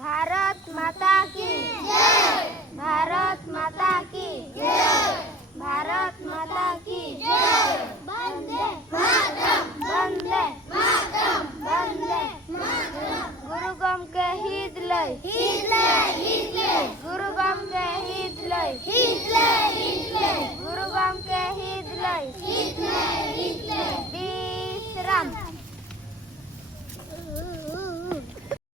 भारत माता की जय। भारत माता की जय। भारत माता की जय। वंदे मातरम। वंदे मातरम। वंदे मातरम। गुरुगम के हित लय। हित लय। हित लय। गुरुगम के हित लय। हित लय। हित लय। गुरुगम के हित लय। हित लय।